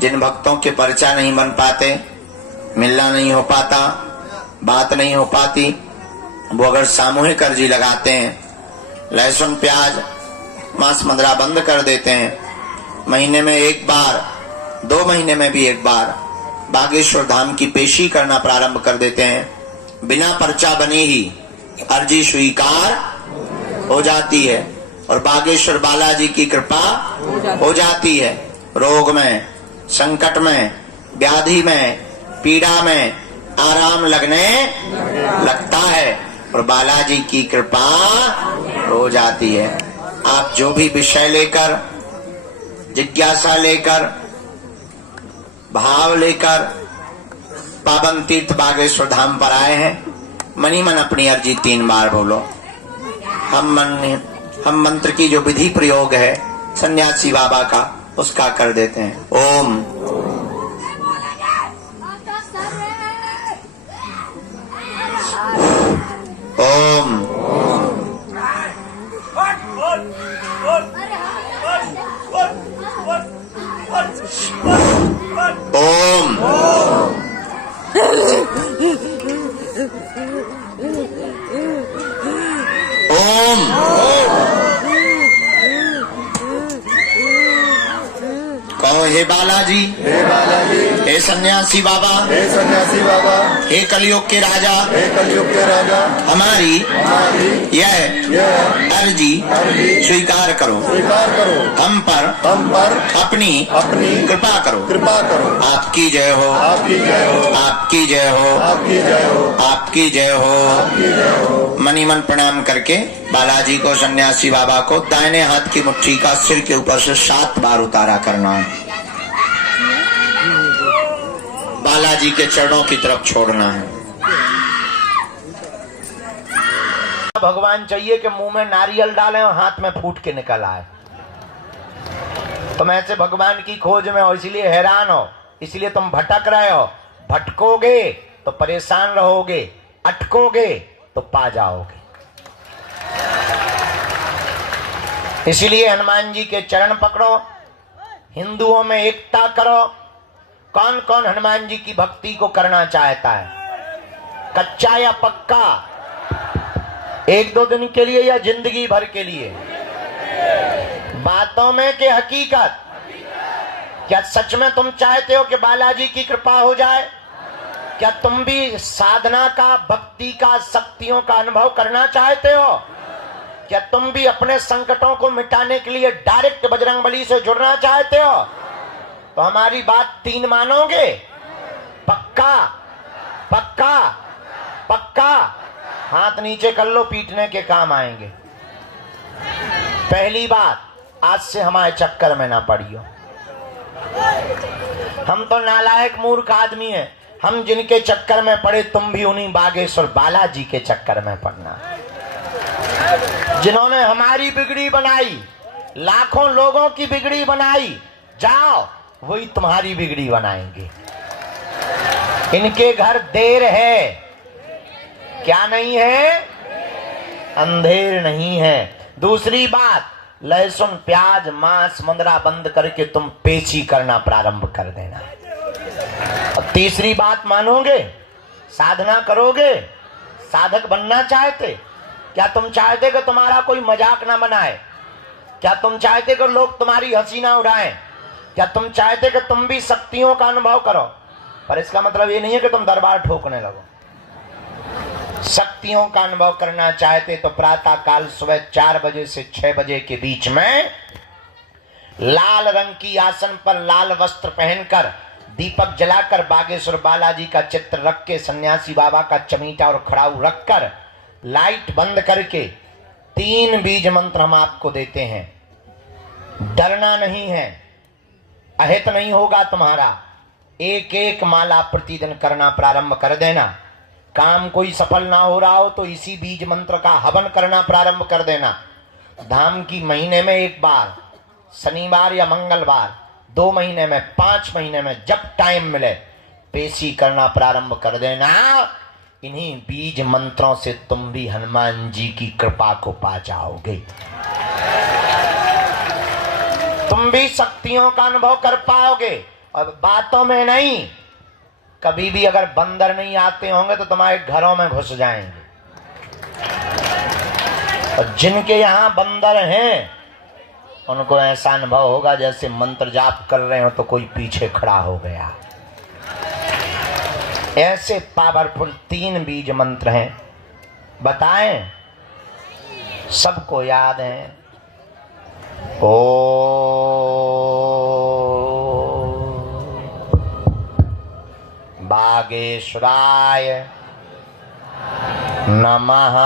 जिन भक्तों के पर्चा नहीं बन पाते, मिलना नहीं हो पाता, बात नहीं हो पाती, वो अगर सामूहिक अर्जी लगाते हैं, लहसुन प्याज मांस मंदरा बंद कर देते हैं, महीने में एक बार, 2 महीने में भी एक बार बागेश्वर धाम की पेशी करना प्रारंभ कर देते हैं, बिना पर्चा बने ही अर्जी स्वीकार हो जाती है और बागेश्वर बालाजी की कृपा हो जाती है। रोग में, संकट में, व्याधि में, पीड़ा में आराम लगने लगता है और बालाजी की कृपा हो जाती है। आप जो भी विषय लेकर, जिज्ञासा लेकर, भाव लेकर पावन तीर्थ बागेश्वर धाम पर आए हैं, मनी मन अपनी अर्जी 3 बार बोलो। हम मंत्र की जो विधि प्रयोग है सन्यासी बाबा का, उसका कर देते हैं। ओम ओम ओम ओम कहो हे बालाजी, हे बालाजी, हे सन्यासी बाबा, हे सन्यासी बाबा, हे कलयुग के राजा, हे कलयुग के राजा, हमारी यह अर्जी स्वीकार करो, स्वीकार करो। हम पर अपनी कृपा करो, कृपा करो। आपकी जय हो, आपकी जय हो, आपकी जय हो, आपकी जय हो, आपकी जय हो, आपकी जय हो। मनी मन प्रणाम करके बालाजी को, सन्यासी बाबा को दाहिने हाथ की मुट्ठी का सिर के ऊपर से 7 बार उतारा करना है। बालाजी के चरणों की तरफ छोड़ना है। भगवान चाहिए कि मुंह में नारियल डालें और हाथ में फूट के निकल आए। तुम ऐसे भगवान की खोज में हो, इसलिए हैरान हो, इसलिए तुम भटक रहे हो। भटकोगे तो परेशान रहोगे, अटकोगे तो पा जाओगे। इसलिए हनुमान जी के चरण पकड़ो, हिंदुओं में एकता करो। कौन कौन हनुमान जी की भक्ति को करना चाहता है? कच्चा या पक्का? 1-2 दिन के लिए या जिंदगी भर के लिए? बातों में कि हकीकत? क्या सच में तुम चाहते हो कि बालाजी की कृपा हो जाए? क्या तुम भी साधना का, भक्ति का, शक्तियों का अनुभव करना चाहते हो? क्या तुम भी अपने संकटों को मिटाने के लिए डायरेक्ट बजरंगबली से जुड़ना चाहते हो? तो हमारी बात 3 मानोगे? पक्का? पक्का? पक्का? हाथ नीचे कर लो, पीटने के काम आएंगे। पहली बात, आज से हमारे चक्कर में ना पड़ियो। हम तो नालायक मूर्ख आदमी हैं, हम जिनके चक्कर में पड़े तुम भी उन्हीं बागेश्वर बालाजी के चक्कर में पड़ना। जिन्होंने हमारी बिगड़ी बनाई, लाखों लोगों की बिगड़ी बनाई, जाओ वही तुम्हारी बिगड़ी बनाएंगे। इनके घर देर है, क्या नहीं है? अंधेर नहीं है। दूसरी बात, लहसुन प्याज मांस मंदरा बंद करके तुम पेची करना प्रारंभ कर देना। और तीसरी बात मानोगे? साधना करोगे? साधक बनना चाहते? क्या तुम चाहते कि तुम्हारा कोई मजाक ना बनाए? क्या तुम चाहते कि लोग तुम्हारी हंसी ना उड़ाएं? क्या तुम चाहते कि तुम भी शक्तियों का अनुभव करो? पर इसका मतलब ये नहीं है कि तुम दरबार ठोकने लगो। शक्तियों का अनुभव करना चाहते तो प्रातः काल सुबह 4 बजे से 6 बजे के बीच में लाल रंग की आसन पर लाल वस्त्र पहनकर, दीपक जलाकर, बागेश्वर बालाजी का चित्र रख के, सन्यासी बाबा का चमीटा और खड़ाऊ रखकर, लाइट बंद करके 3 बीज मंत्र हम आपको देते हैं। डरना नहीं है, अहित नहीं होगा तुम्हारा। 1-1 माला प्रतिदिन करना प्रारंभ कर देना। काम कोई सफल ना हो रहा हो तो इसी बीज मंत्र का हवन करना प्रारंभ कर देना। धाम की महीने में 1 बार, शनिवार या मंगलवार, 2 महीने में, 5 महीने में, जब टाइम मिले पेशी करना प्रारंभ कर देना। इन्हीं बीज मंत्रों से तुम भी हनुमान जी की कृपा को पा जाओगे। तुम भी शक्तियों का अनुभव कर पाओगे। और बातों में नहीं, कभी भी अगर बंदर नहीं आते होंगे तो तुम्हारे घरों में घुस जाएंगे। और जिनके यहाँ बंदर हैं उनको ऐसा अनुभव होगा जैसे मंत्र जाप कर रहे हो तो कोई पीछे खड़ा हो गया। ऐसे पावरफुल 3 बीज मंत्र हैं, बताएं? सबको याद है। ओ बागेश्वराय नमः।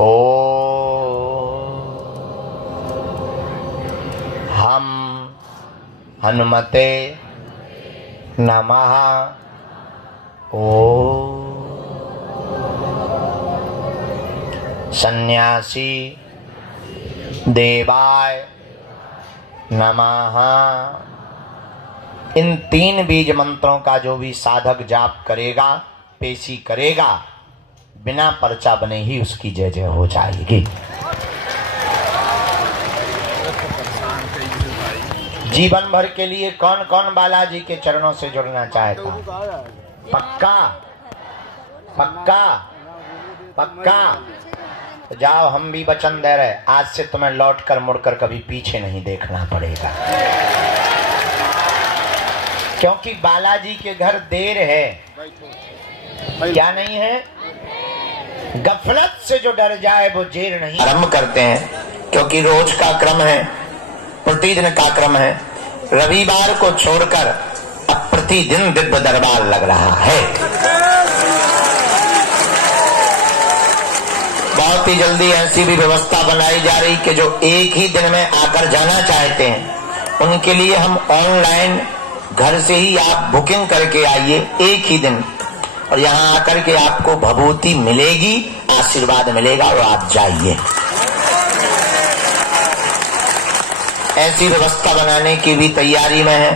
ओ हम हनुमते नमः। ओ सन्यासी देवाय नमः। इन 3 बीज मंत्रों का जो भी साधक जाप करेगा, पेशी करेगा, बिना पर्चा बने ही उसकी जय जय हो जाएगी। जीवन भर के लिए कौन कौन बालाजी के चरणों से जुड़ना चाहता? पक्का पक्का पक्का? तो जाओ, हम भी वचन दे रहे, आज से तुम्हें लौट कर मुड़कर कभी पीछे नहीं देखना पड़ेगा। क्योंकि बालाजी के घर देर है, क्या नहीं है? गफलत से जो डर जाए वो जेर नहीं। आरंभ करते हैं, क्योंकि रोज का क्रम है, प्रतिदिन का क्रम है। रविवार को छोड़कर अब प्रतिदिन दिव्य दरबार लग रहा है। बहुत ही जल्दी ऐसी भी व्यवस्था बनाई जा रही कि जो एक ही दिन में आकर जाना चाहते हैं उनके लिए हम ऑनलाइन घर से ही आप बुकिंग करके आइए एक ही दिन, और यहाँ आकर के आपको भभूति मिलेगी, आशीर्वाद मिलेगा और आप जाइए। ऐसी व्यवस्था बनाने की भी तैयारी में है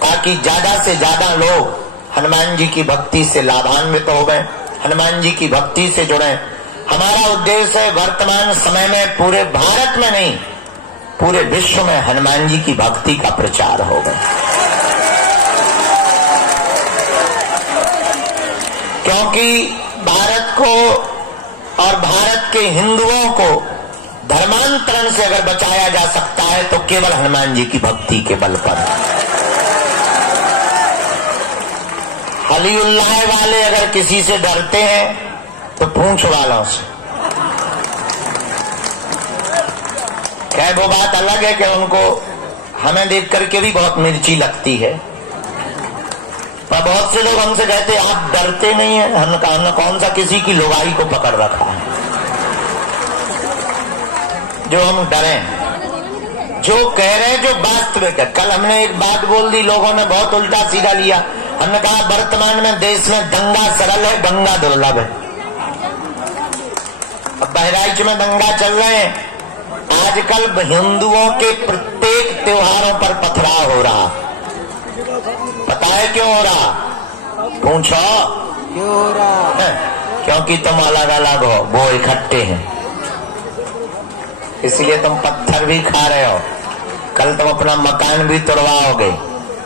ताकि ज्यादा से ज्यादा लोग हनुमान जी की भक्ति से लाभान्वित हो गए, हनुमान जी की भक्ति से जुड़े। हमारा उद्देश्य है वर्तमान समय में पूरे भारत में नहीं, पूरे विश्व में हनुमान जी की भक्ति का प्रचार हो गया। क्योंकि भारत को और भारत के हिंदुओं को धर्मांतरण से अगर बचाया जा सकता है तो केवल हनुमान जी की भक्ति के बल पर। हली उल्लाह वाले अगर किसी से डरते हैं तो पूंछ वालों से। क्या वो बात अलग है कि उनको हमें देख करके भी बहुत मिर्ची लगती है, पर बहुत से लोग हमसे कहते हैं आप डरते नहीं हैं। हमने कौन सा किसी की लुगाई को पकड़ रखा है जो हम डरें? जो कह रहे हैं जो वास्तविक है। कल हमने एक बात बोल दी, लोगों ने बहुत उल्टा सीधा लिया। हमने कहा वर्तमान में देश में दंगा सरल है, गंगा दुर्लभ है। अब बहराइच में दंगा चल रहे हैं। आजकल हिंदुओं के प्रत्येक त्योहारों पर पथराव हो रहा। पता है क्यों हो रहा? पूछो क्यों हो रहा? क्योंकि तुम अलग अलग हो, वो इकट्ठे हैं, इसलिए तुम पत्थर भी खा रहे हो। कल तुम अपना मकान भी तोड़वाओगे,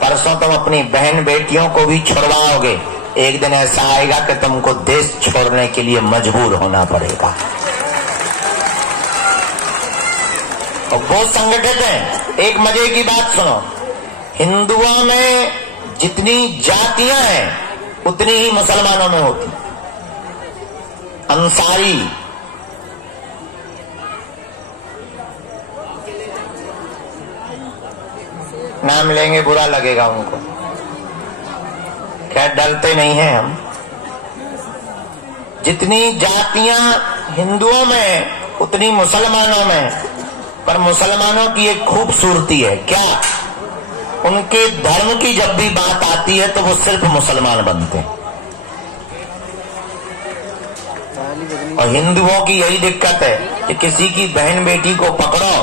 परसों तुम अपनी बहन बेटियों को भी छुड़वाओगे। एक दिन ऐसा आएगा कि तुमको देश छोड़ने के लिए मजबूर होना पड़ेगा। और वो संगठित हैं। एक मजे की बात सुनो, हिंदुओं में जितनी जातियां हैं उतनी ही मुसलमानों में होती। अंसारी, नाम लेंगे बुरा लगेगा उनको, क्या डरते नहीं हैं हम। जितनी जातियां हिंदुओं में उतनी मुसलमानों में, पर मुसलमानों की एक खूबसूरती है, क्या? उनके धर्म की जब भी बात आती है तो वो सिर्फ मुसलमान बनते हैं। और हिंदुओं की यही दिक्कत है कि किसी की बहन बेटी को पकड़ो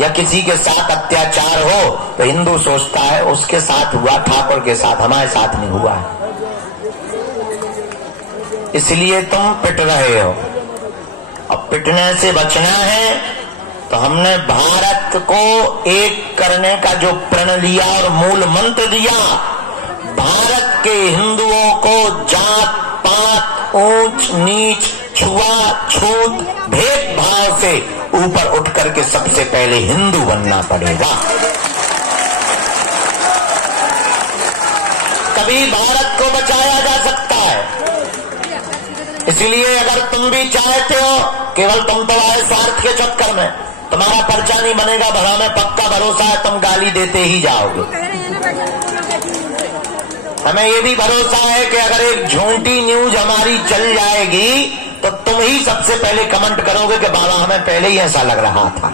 या किसी के साथ अत्याचार हो तो हिंदू सोचता है उसके साथ हुआ, ठाकुर के साथ, हमारे साथ नहीं हुआ है, इसलिए तुम पिट रहे हो। अब पिटने से बचना है तो हमने भारत को एक करने का जो प्रण लिया और मूल मंत्र दिया, भारत के हिंदुओं को जात पात ऊंच नीच छुआछूत भेदभाव से ऊपर उठ करके सबसे पहले हिंदू बनना पड़ेगा। तभी भारत को बचाया जा सकता है। इसलिए अगर तुम भी चाहते हो, केवल तुम तो आए स्वार्थ के चक्कर में, तुम्हारा पर्चा नहीं बनेगा, भला में पक्का भरोसा है तुम गाली देते ही जाओगे। हमें ये भी भरोसा है कि अगर एक झूठी न्यूज हमारी चल जाएगी तो तुम ही सबसे पहले कमेंट करोगे कि बाबा हमें पहले ही ऐसा लग रहा था।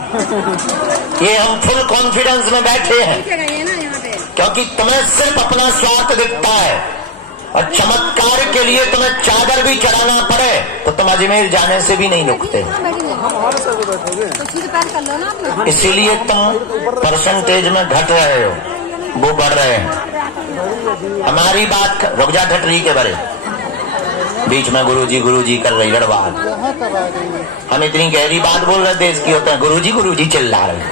ये हम फुल कॉन्फिडेंस में बैठे हैं, क्योंकि तुम्हें सिर्फ अपना स्वार्थ दिखता है और चमत्कार के लिए तुम्हें चादर भी चढ़ाना पड़े तो तुम अजमेर जाने से भी नहीं रुकते। इसीलिए तुम परसेंटेज में घट रहे हो, वो बढ़ रहे हैं। हमारी बात रुक जा ठटरी के बड़े, बीच में गुरुजी कर रही गड़बाड़। हम इतनी गहरी बात बोल रहे देश की, होते हैं गुरुजी चिल्ला रहे।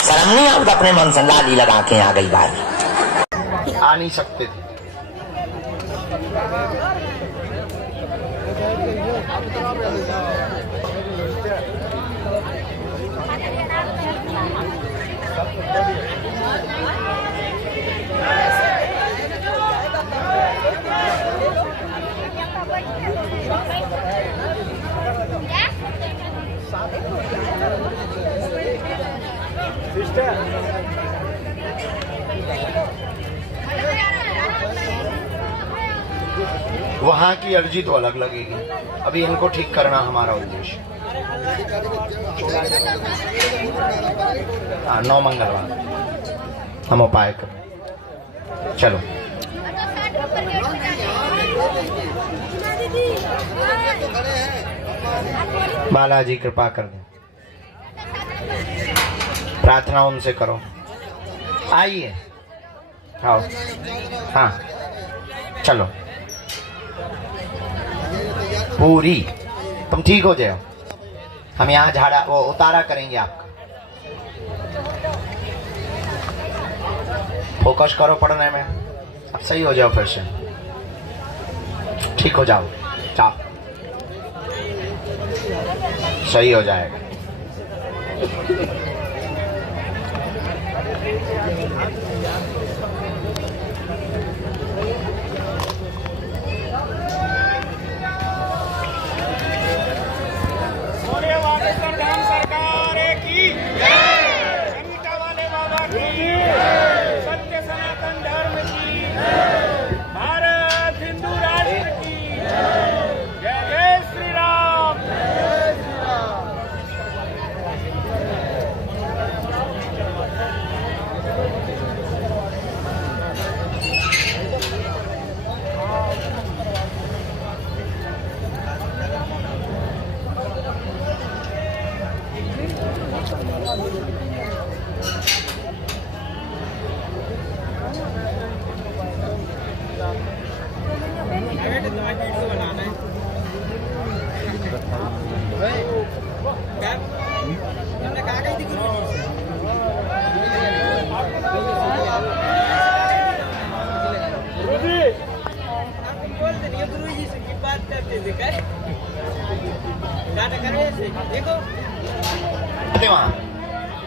शर्म नहीं आता अपने मन से लाली लगा के आ गई बात। आ नहीं सकते थे। वहां की अर्जी तो अलग लगेगी, अभी इनको ठीक करना हमारा उद्देश्य। 9 मंगलवार हम उपाय कर। चलो बालाजी कृपा कर दे, प्रार्थना उनसे करो। आइए, आओ। हाँ चलो, पूरी तुम ठीक हो जाओ। हम यहाँ झाड़ा वो उतारा करेंगे आपका। फोकस करो पढ़ने में, अब सही हो जाओ, फिर से ठीक हो जाओ। चाप सही हो जाएगा।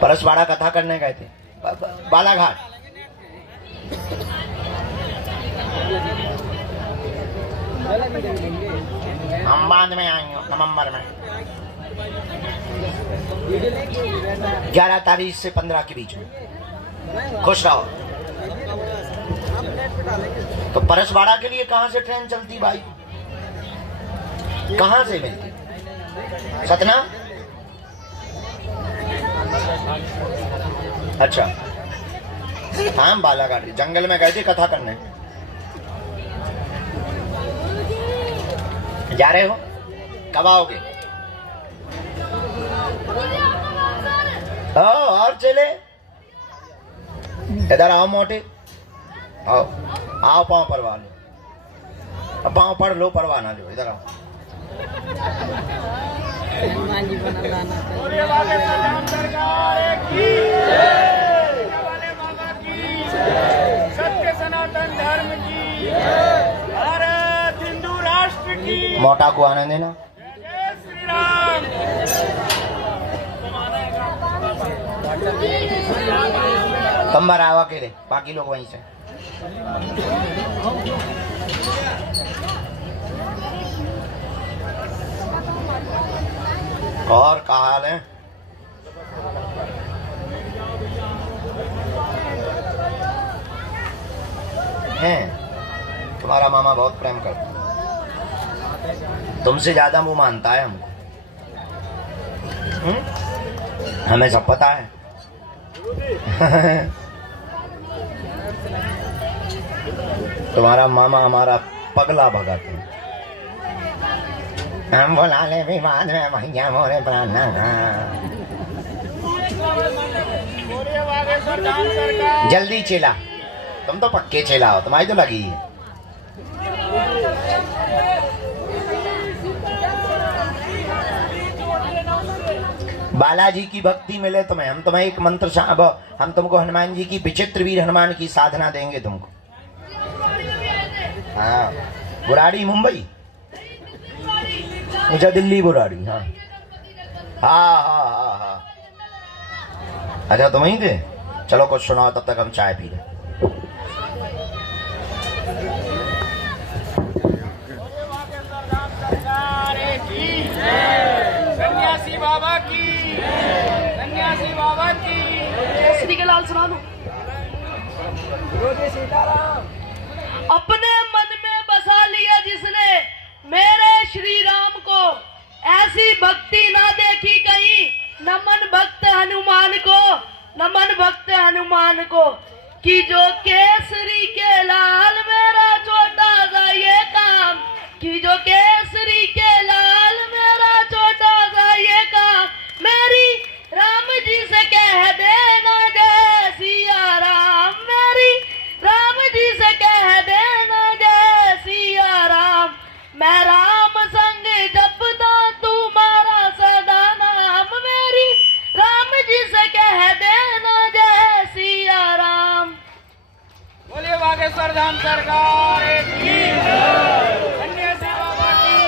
परसवाड़ा कथा करने गए थे बालाघाट। हम बाद में आएंगे नवंबर में, 11 तारीख से 15 के बीच में। खुश रहो। तो परसवाड़ा के लिए कहां से ट्रेन चलती भाई? कहां से मिलती? सतना? अच्छा, हम बालाघाट जंगल में गए थे कथा करने। जा रहे हो? कब आओगे? और चले इधर आओ मोटे, आओ आओ, पाँव परवा लो, पाँव पढ़ लो, परवा ना लो, इधर आओ। हनुमान जी बना लाना बोले बागे सरदार सरकार की जय, वाले बाबा की जय, सत्य सनातन धर्म की जय, भारत हिंदू राष्ट्र की मोटा को आने देना। जय श्री राम। कंबर आओ अकेले, बाकी लोग वहीं से। और क्या हाल है? तुम्हारा मामा बहुत प्रेम करता है, तुमसे ज्यादा वो मानता है हमको। हमें सब पता है। तुम्हारा मामा हमारा पगला भगत है। हम बोला ले विवाद में भैया मोरे प्राणा। बोले बागे सरदार सरकार जल्दी चेला, तुम तो पक्के चेला हो, तुम्हारी तो लगी है। बालाजी की भक्ति मिले तुम्हें, हम तुम्हें एक मंत्र हम तुमको हनुमान जी की विचित्र वीर हनुमान की साधना देंगे तुमको। हाँ, बुराड़ी मुंबई, अच्छा दिल्ली बुराड़ी। हाँ हाँ हाँ हाँ हाँ, अच्छा तुम ही थे। चलो कुछ सुनाओ, तब तक हम चाय पी रहे। सन्यासी बाबा की, सन्यासी बाबा की श्री के लाल सुना दो। अपने मन में बसा लिया जिसने मेरे श्री राम को, ऐसी भक्ति ना देखी कहीं। नमन भक्त हनुमान को, नमन भक्त हनुमान को, कि जो केसरी के लाल मेरा छोटा सा ये काम, कि जो केसरी के लाल मेरा छोटा सा ये काम, मेरी राम जी से कह देना जय सिया राम, मेरी राम जी से कह देना जय सिया राम। मैं राम संग जपता तुम्हारा सदा नाम, मेरी राम जी से कह देना जय सिया राम। बोले बागे सरदार सरकार की, सन्यासी बाबा की,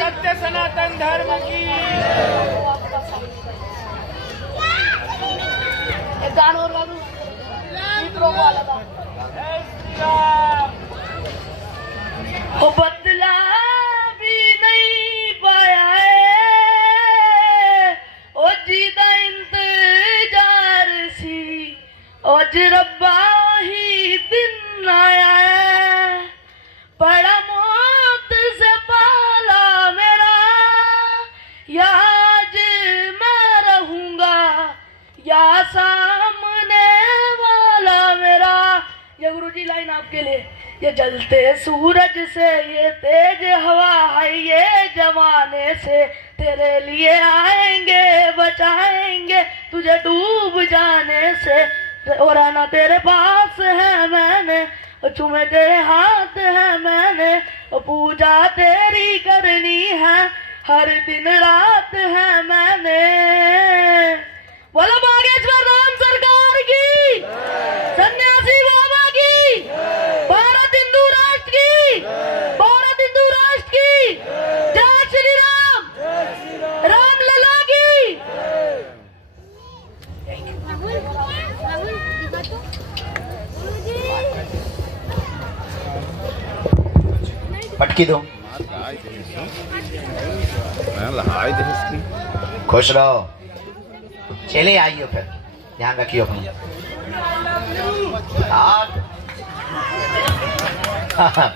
सत्य सनातन धर्म की। एक गाना और गा दूं? मित्रों को वाला था। जय श्री राम। वो बदला भी नहीं पाया है, ओ जीदा इंतजार सी, ओ रब्बा ही दिन आया है, बड़ा मौत से पाला मेरा, या आज मैं रहूंगा या सामने वाला मेरा। ये गुरुजी लाइन आपके लिए। ये जलते सूरज से, ये तेज हवा है, ये जमाने से तेरे लिए आएंगे, बचाएंगे तुझे डूब जाने से। और आना तेरे पास है मैंने, और चूमे तेरे हाथ है मैंने, और पूजा तेरी करनी है हर दिन रात है मैंने। बोलो बागेश्वर राम सरकार की, सन्यासी बाबा की, भारत हिंदू राष्ट्र की, भारत हिंदू राष्ट्र की जय श्री राम, राम लला की। पटकी दो। खुश रहो, चले आइयो, फिर ध्यान रखियो अपनी। हाँ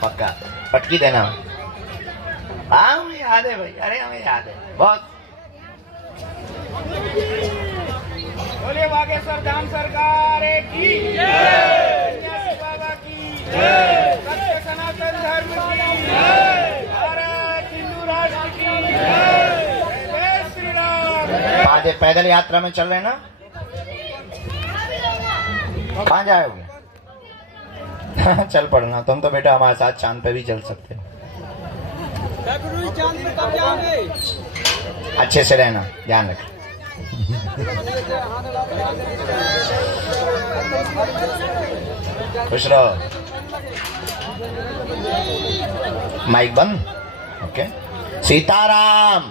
पक्का पटकी देना। हाँ हमें याद है भाई, अरे हमें याद है बहुत। बोले बागे सरदार सरकार की जय, सन्यासी बाबा की जय, सत्य सनातन धर्म की जय, भारत हिंदू राष्ट्र की जय, जय श्री राम। आज पैदल यात्रा में चल रहे हैं ना? कहाँ जाओगे? चल पड़ना, तुम तो बेटा हमारे साथ चांद पे भी चल सकते हो। चांद पे कब जाओगे? अच्छे से रहना, ध्यान रख। खुश रहो। माइक बंद। ओके। सीताराम।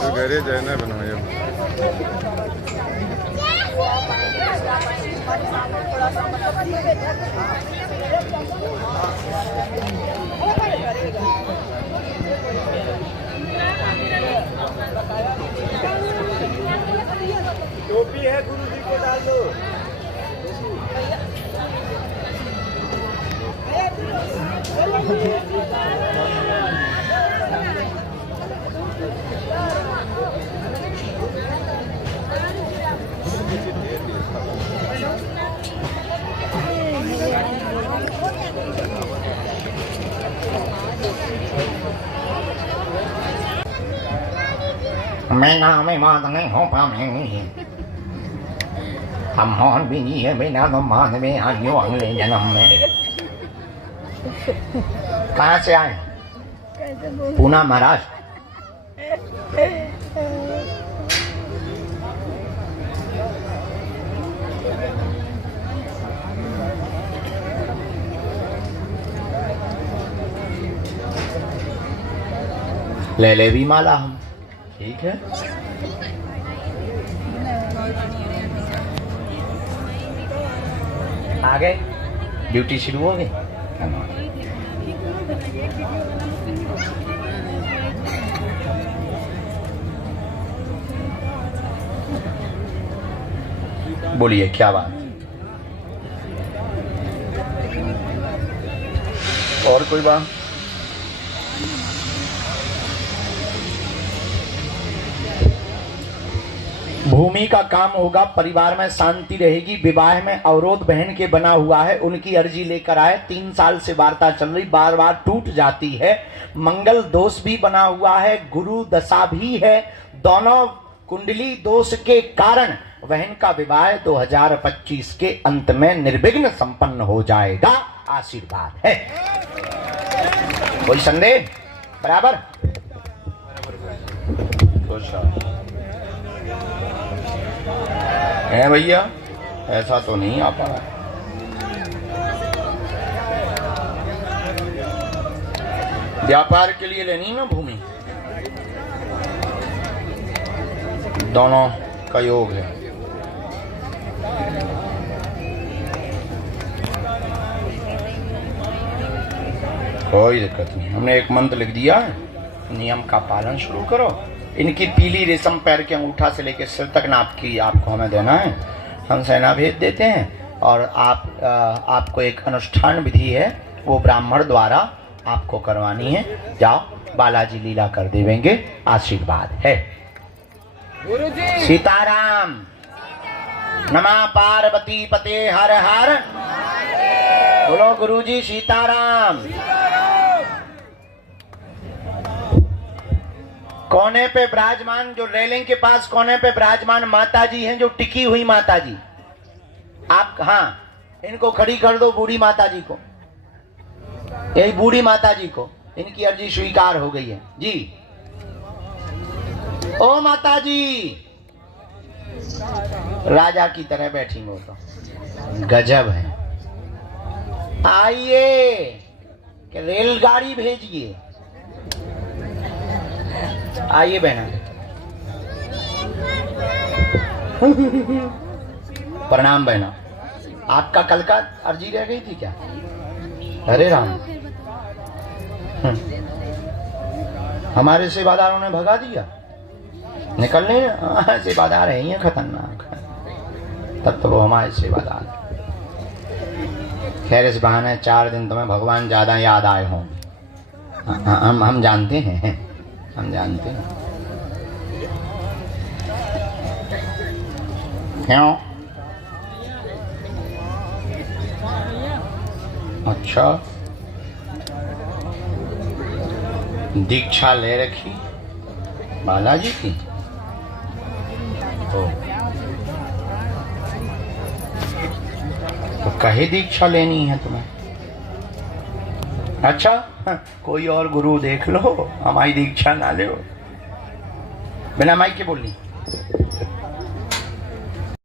तो घरे जाना बनाया टोपी है गुरु जी को डाल दो। मैं नाम मान नहीं हो पाएंगे हम हॉन भी नहीं है बिना तो मान में आयो अगले जन्म में। कहाँ से आए? पूना महाराष्ट्र। ले ले भी माला हम। ठीक है। आगे ड्यूटी शुरू हो गई। बोलिए क्या बात? और कोई बात? भूमि का काम होगा, परिवार में शांति रहेगी, विवाह में अवरोध बहन के बना हुआ है, उनकी अर्जी लेकर आए। 3 साल से वार्ता चल रही, बार बार टूट जाती है। मंगल दोष भी बना हुआ है, गुरु दशा भी है। दोनों कुंडली दोष के कारण बहन का विवाह 2025 के अंत में निर्विघ्न संपन्न हो जाएगा। आशीर्वाद है। कोई संदेह? बराबर है भैया, ऐसा तो नहीं आ पा रहा। व्यापार के लिए लेनी ना भूमि, दोनों का योग है। कोई दिक्कत नहीं, हमने एक मंत्र लिख दिया है, नियम का पालन शुरू करो। इनकी पीली रेशम पैर के अंगूठा से लेकर सिर तक नाप की आपको हमें देना है। हम सेना भेज देते हैं और आपको एक अनुष्ठान विधि है, वो ब्राह्मण द्वारा आपको करवानी है। जाओ, बालाजी लीला कर देंगे। आशीर्वाद है। गुरुजी सीताराम। नमः पार्वती पते हर हर। बोलो गुरुजी सीताराम। कोने पे विराजमान, जो रेलिंग के पास कोने पे विराजमान माता जी हैं, जो टिकी हुई माता जी, आप, हाँ, इनको खड़ी कर दो, बूढ़ी माता जी को, यही बूढ़ी माता जी को, इनकी अर्जी स्वीकार हो गई है जी। ओ माता जी, राजा की तरह बैठी वो तो, गजब है। आइए कि रेलगाड़ी भेजिए। आइए बहना। प्रणाम बहना। आपका कल का अर्जी रह गई थी क्या? अरे राम, हमारे सेवादारों ने भगा दिया। निकलने सेवादार है ही खतरनाक, तब तो वो हमारे सेवादार। खैर, इस बहाने 4 दिन तुम्हें भगवान ज्यादा याद आए होंगे। हम जानते हैं, हम जानते हैं। क्यों? अच्छा, दीक्षा ले रखी बालाजी की? तो कहे दीक्षा लेनी है तुम्हें? अच्छा, कोई और गुरु देख लो, हमारी दीक्षा ना ले। बिना माइक के बोलनी।